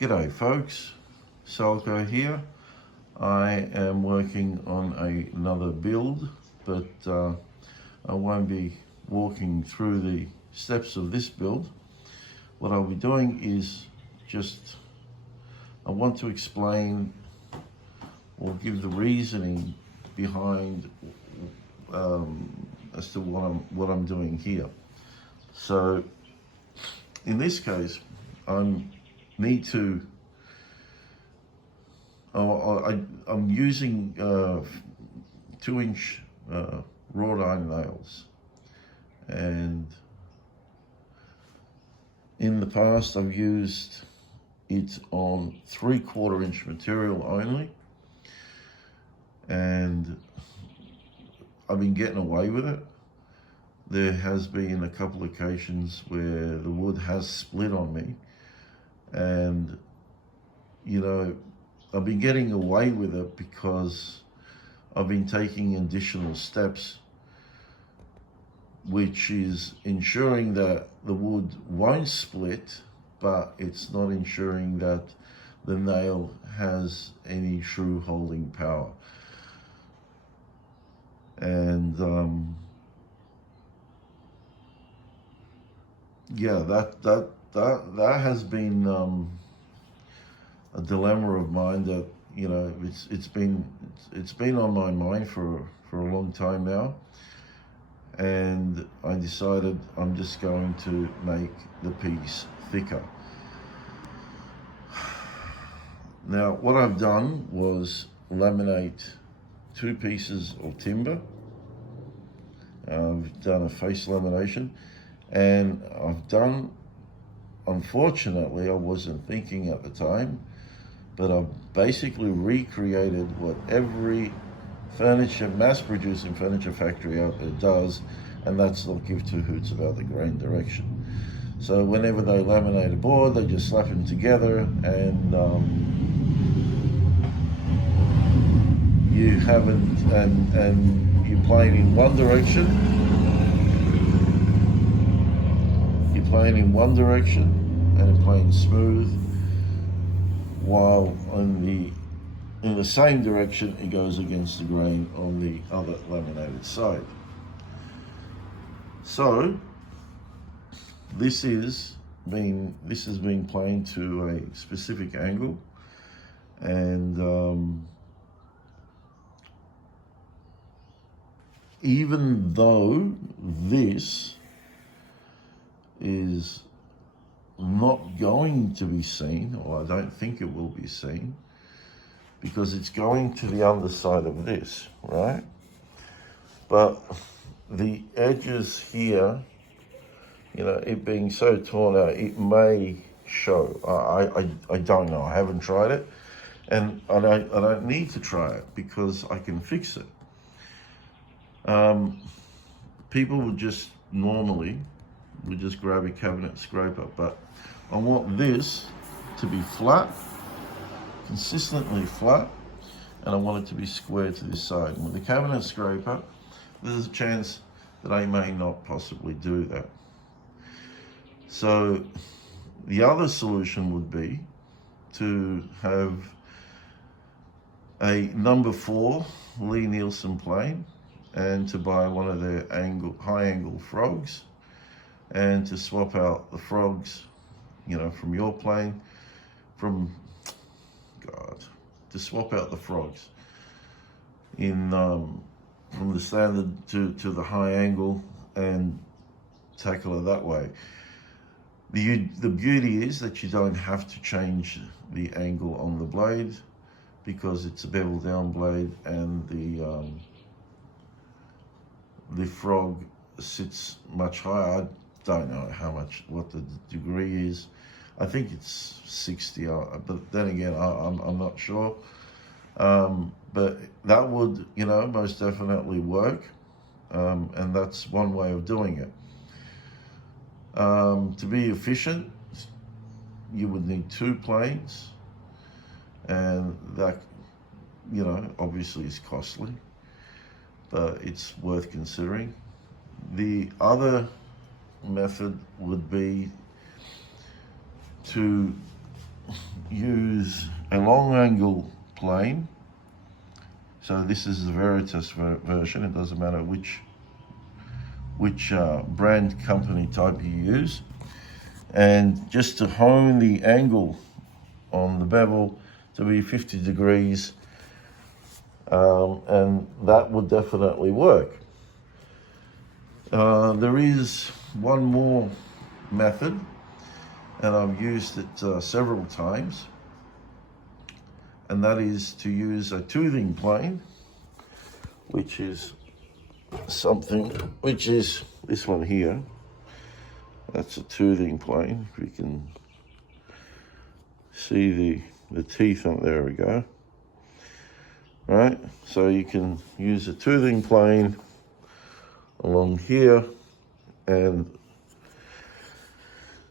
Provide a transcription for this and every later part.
G'day folks, Salco here. I am working on another build, but I won't be walking through the steps of this build. What I'll be doing is I want to explain or give the reasoning behind as to what I'm doing here. So in this case, I'm using 2-inch wrought iron nails, and in the past I've used it on 3/4 inch material only, and I've been getting away with it. There has been a couple of occasions where the wood has split on me, and I've been getting away with it because I've been taking additional steps, which is ensuring that the wood won't split, but it's not ensuring that the nail has any true holding power. And yeah, that has been a dilemma of mine that it's been on my mind for a long time now, and I decided I'm just going to make the piece thicker. Now what I've done was laminate 2 pieces of timber. I've done a face lamination, and unfortunately I wasn't thinking at the time, but I've basically recreated what every mass-producing furniture factory out there does, and that's not give two hoots about the grain direction. So whenever they laminate a board, they just slap them together, and you're playing in one direction. You're playing in one direction, and you're playing smooth, while in the same direction it goes against the grain on the other laminated side. So this has been playing to a specific angle, and even though this is not going to be seen, or I don't think it will be seen, because it's going to the underside of this, right? But the edges here, it being so torn out, it may show. I don't know. I haven't tried it, and I don't need to try it because I can fix it. People would just grab a cabinet scraper, but I want this to be flat, consistently flat, and I want it to be square to this side. And with the cabinet scraper, there's a chance that I may not possibly do that. So the other solution would be to have a number 4 Lee Nielsen plane, and to buy one of their high angle frogs, and to swap out the frogs, from your plane, to swap out the frogs from the standard to the high angle, and tackle it that way. The beauty is that you don't have to change the angle on the blade, because it's a bevel down blade, and the frog sits much higher. I don't know what the degree is. I think it's 60, but then again, I'm not sure. But that would, most definitely work, and that's one way of doing it. To be efficient, you would need 2 planes, and that, obviously is costly, but it's worth considering. The other method would be to use a long angle plane. So this is the Veritas version. It doesn't matter which brand company type you use. And just to hone the angle on the bevel to be 50 degrees, and that would definitely work. There is one more method, and I've used it several times, and that is to use a toothing plane, which is something, which is this one here. That's a toothing plane. If you can see the teeth on, there we go. Right, so you can use a toothing plane along here and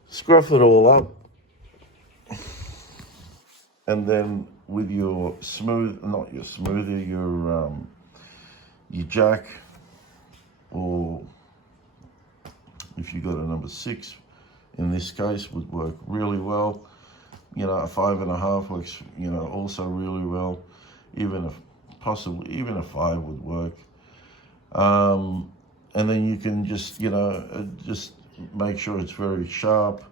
scruff it all up, and then with your not your smoother, your jack, or if you got a number 6, in this case, would work really well. You know, a 5.5 works, you know, also really well. Even a 5 would work. And then you can just, you know, just make sure it's very sharp,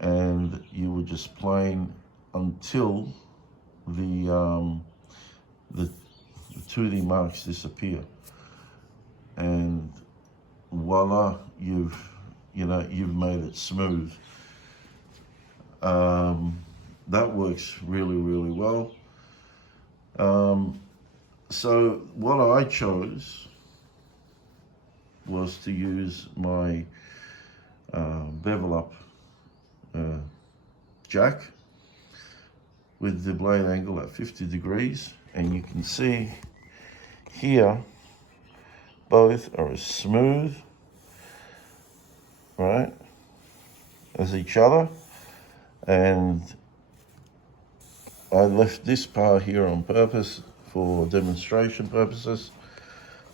and you would just plane until the toothing marks disappear, and voila, you've made it smooth. That works really, really well. So what I chose was to use my bevel up jack with the blade angle at 50 degrees, and you can see here both are as smooth, right, as each other. And I left this part here on purpose for demonstration purposes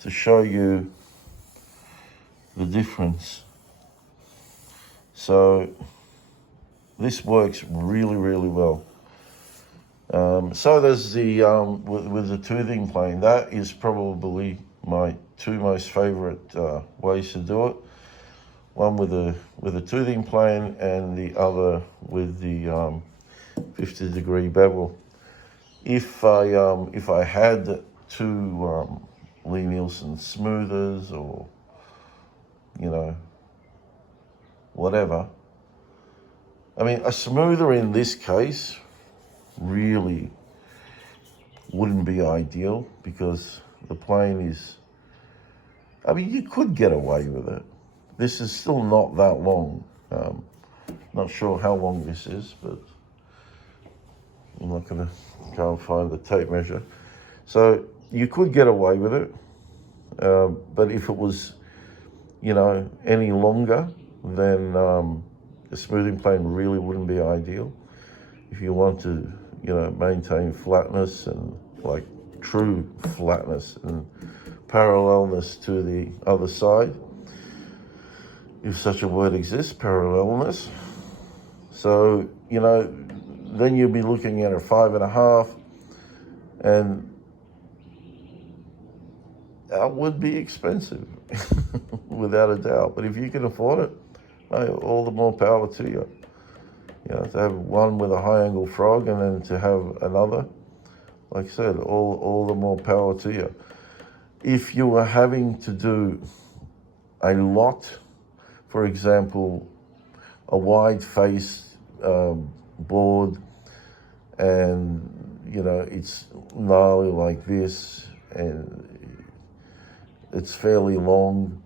to show you the difference. So this works really, really well. So there's the with the toothing plane. That is probably my 2 most favorite ways to do it. One with a toothing plane, and the other with the 50-degree bevel. If I had 2 Lee Nielsen smoothers, or you know, whatever. I mean, a smoother in this case really wouldn't be ideal, because the plane is, I mean, you could get away with it. This is still not that long. Not sure how long this is, but I'm not gonna go and find the tape measure. So you could get away with it, but if it was, you know, any longer, then the smoothing plane really wouldn't be ideal. If you want to, you know, maintain flatness, and like true flatness and parallelness to the other side, if such a word exists, parallelness. So, you know, then you'll be looking at a 5.5, and that would be expensive, without a doubt. But if you can afford it, hey, all the more power to you. You know, to have one with a high angle frog, and then to have another, like I said, all the more power to you. If you were having to do a lot, for example, a wide face board, and you know, it's gnarly like this, and it's fairly long,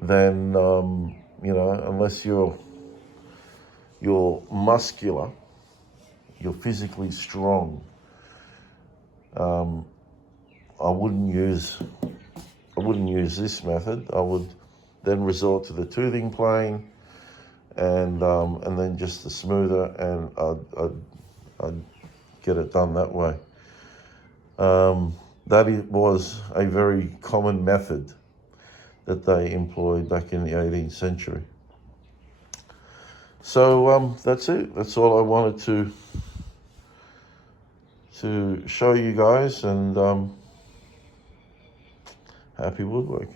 then you know, unless you're muscular, you're physically strong, I wouldn't use this method. I would then resort to the toothing plane, and then just the smoother, and I'd get it done that way. That was a very common method that they employed back in the 18th century. So that's it. That's all I wanted to to show you guys, and happy woodworking.